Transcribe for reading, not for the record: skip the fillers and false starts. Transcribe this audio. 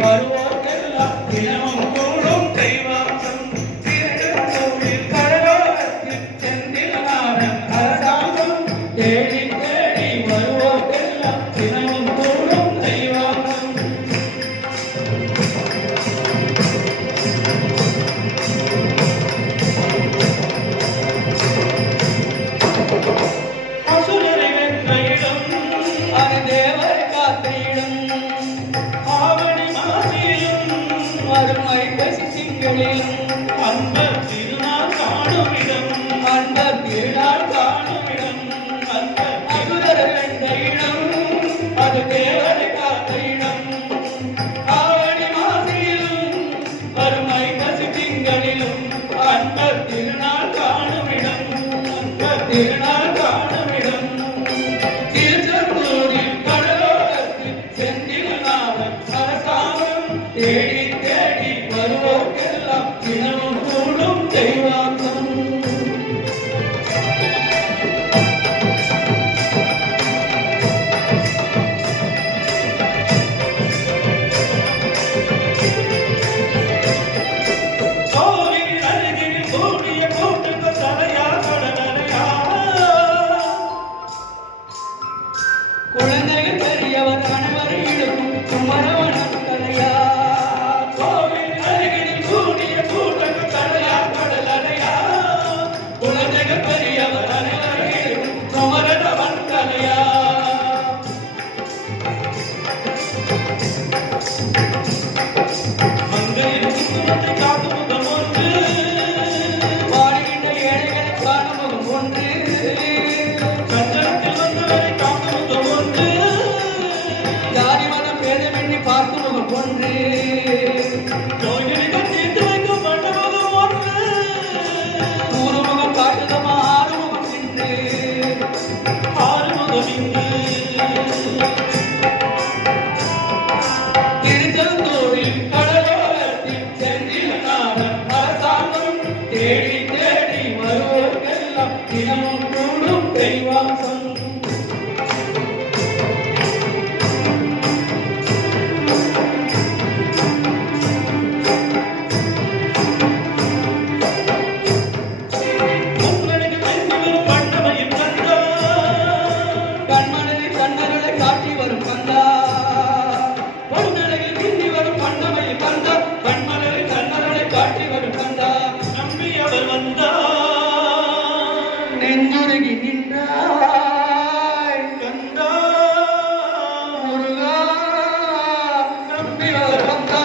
வருவோர்க்கெல்லாம் தினமும் கூடும் தெய்வாசம் திருநெல்வேலியில் கடலோரத்தில் செந்தில்நாதன் அரசாங்கம் தேடி தேடி வருவோர்க்கெல்லாம் தினமும் கூடும் தெய்வாசம் அசுரரை வென்ற இடம் அது தேவரை காத்த இடம் அருமை பசி திங்களிலும் அன்பர் திருநாள் காணும் இடம் அன்பர் திருநாள் காணும் இடம் அன்பர் அசுரர் வென்ற இடம் அது தேவரை காத்த இடம் ஆவணி மாசியிலும் அருமை பசி திங்களிலும் அன்பர் திருநாள் காணும் இடம் அன்பர் திருநாள் காணும் இடம் திருச்செந்தூரில் கடலோரத்தில் செந்தில்நாதன் அரசாங்கம் தேடி வருவோர்க்கெல்லாம் தினமும் கூடும் தெய்வாசம் கோவில் அருகில் கூடிய கூட்டுக்கு தலையா கடலையா குழந்தைகள் பெரியவர் அனைவரும் இழுக்கும் குமரவனம் தலையா திருச்செந்தூரில் கடலோரத்தில் செந்தில்நாதன் அரசாங்கம் தேடி தேடி வருவோர்க்கெல்லாம் தினமும் கூடும் தெய்வாசம் நெஞ்சுருகி நின்றாய் கந்தா முருகா நம்பி அவர் வந்தார்